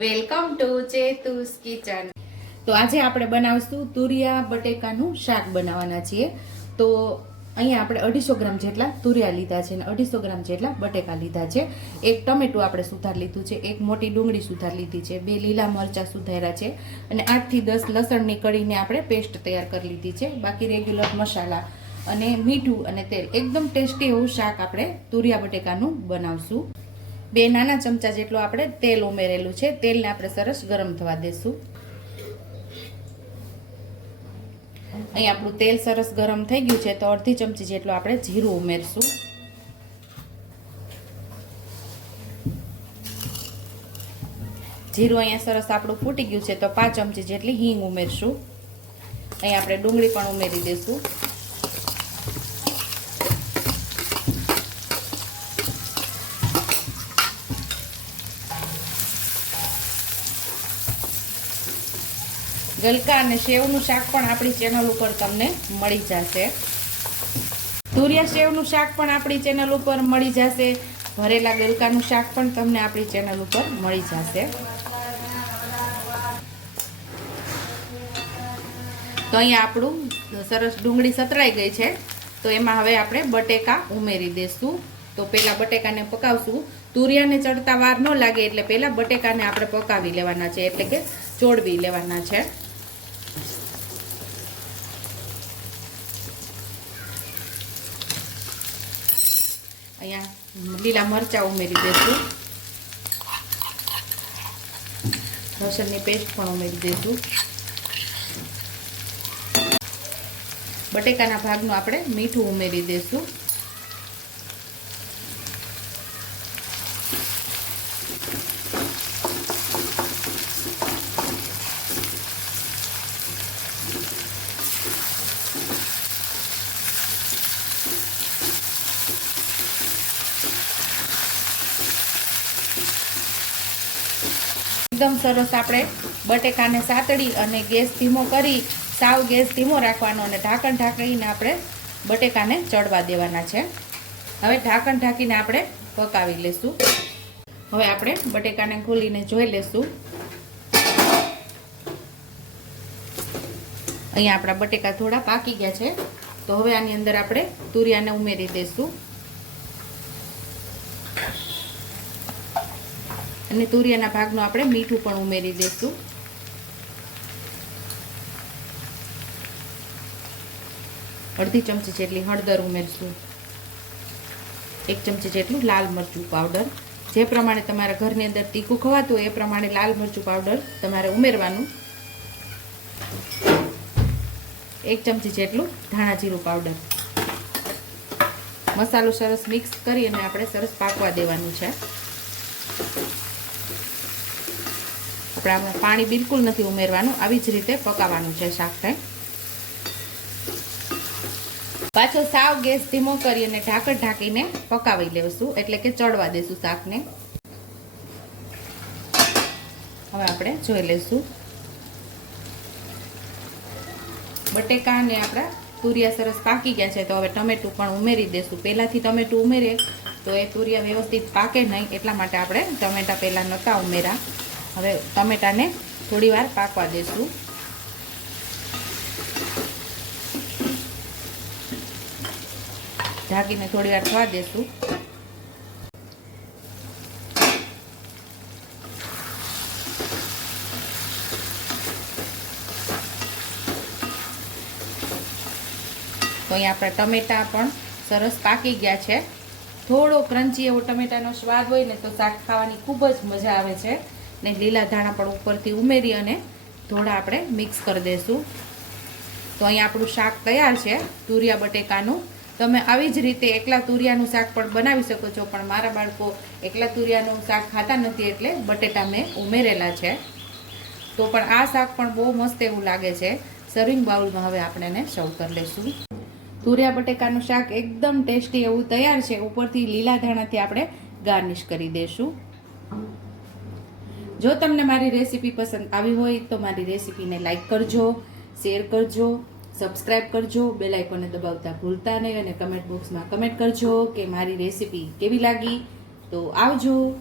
Welcome to ચેતુસ kitchen. તો આજે આપણે બનાવશું તુરિયા બટેકાનું શાક બનાવવાના છીએ. તો અહીંયા આપણે અઢીસો ગ્રામ જેટલા તુરિયા લીધા છે અને અઢીસો ગ્રામ જેટલા બટેકા લીધા છે. એક ટમેટું આપણે સુધાર લીધું છે, એક મોટી ડુંગળી સુધાર લીધી છે, બે લીલા મરચાં સુધાર્યા છે અને આઠથી દસ લસણની કળીને આપણે પેસ્ટ તૈયાર કરી લીધી છે. બાકી રેગ્યુલર મસાલા અને મીઠું અને તેલ. એકદમ ટેસ્ટી એવું શાક આપણે તુરિયા બટેકાનું બનાવશું. બે નાના ચમચા જેટલું આપણે તેલ ઉમેરેલું છે. તેલને આપણે સરસ ગરમ થવા દેશું. અહીં આપણું તેલ સરસ ગરમ થઈ ગયું છે તો અડધી ચમચી જેટલું આપણે જીરું ઉમેરશું. જીરું અહીંયા સરસ આપણું ફૂટી ગયું છે તો પાંચ ચમચી જેટલી હિંગ ઉમેરશું. અહીં આપણે ડુંગળી પણ ઉમેરી દઈશું ગલકા અને સેવનું શાક પણ આપણી ચેનલ ઉપર તમને મળી જશે. તુરિયા સેવનું શાક પણ આપણી ચેનલ ઉપર મળી જશે. ભરેલા ગલકાનું શાક પણ તમને આપણી ચેનલ ઉપર મળી જશે. તો અહીંયા આપણું સરસ ડુંગળી સતરાઈ ગઈ છે. તો એમાં હવે આપણે બટેકા ઉમેરી દઈશું તો પહેલાં બટેકાને પકાવશું. તુરિયાને ચડતા વાર ન લાગે એટલે પહેલાં બટેકાને આપણે પકાવી લેવાના છે. એટલે કે ચોડવી લેવાના છે. અહીંયા લીલા મરચાં ઉમેરી દઈશું લસણની પેસ્ટ પણ ઉમેરી દઈશું બટેકાના ભાગનું આપણે મીઠું ઉમેરી દઈશું એકદમ સરસ આપણે બટેકાને સાતડી અને ગેસ ધીમો કરી સાવ ગેસ ધીમો રાખવાનો અને ઢાંકણ ઢાંકીને આપણે બટેકાને ચડવા દેવાના છે. હવે ઢાંકણ ઢાંકીને આપણે પકાવી લેશું. હવે આપણે બટેકાને ખોલીને જોઈ લેશું. અહીંયા આપણા બટેકા થોડા પાકી ગયા છે. તો હવે આની અંદર આપણે તુરિયાને ઉમેરી દઈશું અને તુરિયાના ભાગનું આપણે મીઠું પણ ઉમેરી દઈશું. અડધી ચમચી જેટલી હળદર ઉમેરશું. એક ચમચી જેટલું લાલ મરચું પાવડર. જે પ્રમાણે તમારા ઘરની અંદર તીખું ખવાતું એ પ્રમાણે લાલ મરચું પાવડર તમારે ઉમેરવાનું. એક ચમચી જેટલું ધાણા જીરું પાવડર. મસાલો સરસ મિક્સ કરી અને આપણે સરસ પાકવા દેવાનું છે. આપણે આમાં પાણી બિલકુલ નથી ઉમેરવાનું. આવી જ રીતે પકાવવાનું છે શાકને પાછો સાવ ગેસ ધીમો કરી અને ઢાંકણ ઢાંકીને પકાવી લેશું. એટલે કે ચડવા દેશું શાકને. હવે આપણે જોઈ લઈશું. બટેકા અને આપણા તુરિયા સરસ પાકી ગયા છે. તો હવે ટમેટું પણ ઉમેરી દેશું. પહેલાંથી ટમેટું ઉમેરે. તો એ તુરિયા વ્યવસ્થિત પાકે નહીં, એટલા માટે આપણે ટમેટા પહેલાં નહોતા ઉમેરા હવે ટમેટાને થોડી વાર પાકવા દેશું. ઢાંકીને થોડી વાર થવા દેશું. તો અહીંયા આપણા ટમેટા પણ સરસ પાકી ગયા છે. થોડો ક્રંચી એવો ટમેટાનો સ્વાદ હોય ને તો શાક ખાવાની ખૂબ જ મજા આવે છે. ને લીલા ધાણા પણ ઉપરથી ઉમેરી અને થોડા આપણે મિક્સ કરી દઈશું તો અહીંયા આપણું શાક તૈયાર છે, તુરિયા બટેકાનું. તમે આવી જ રીતે એકલા તુરિયાનું શાક પણ બનાવી શકો છો, પણ મારા બાળકો એકલા તુરિયાનું શાક ખાતા નથી એટલે બટેટા મેં ઉમેરેલા છે. તો પણ આ શાક પણ બહુ મસ્ત એવું લાગે છે. સર્વિંગ બાઉલમાં હવે આપણે એને સર્વ કરી લઈશું તુરિયા બટેકાનું શાક એકદમ ટેસ્ટી એવું તૈયાર છે. ઉપરથી લીલા ધાણાથી આપણે ગાર્નિશ કરી દઈશું જો તમને મારી રેસીપી પસંદ આવી હોય તો મારી રેસીપીને લાઈક કરજો, શેર કરજો, સબસ્ક્રાઇબ કરજો, બેલ આઇકોને દબાવતા ભૂલતા નહીં અને કમેન્ટ બોક્સમાં કમેન્ટ કરજો કે મારી રેસીપી કેવી લાગી. તો આવજો.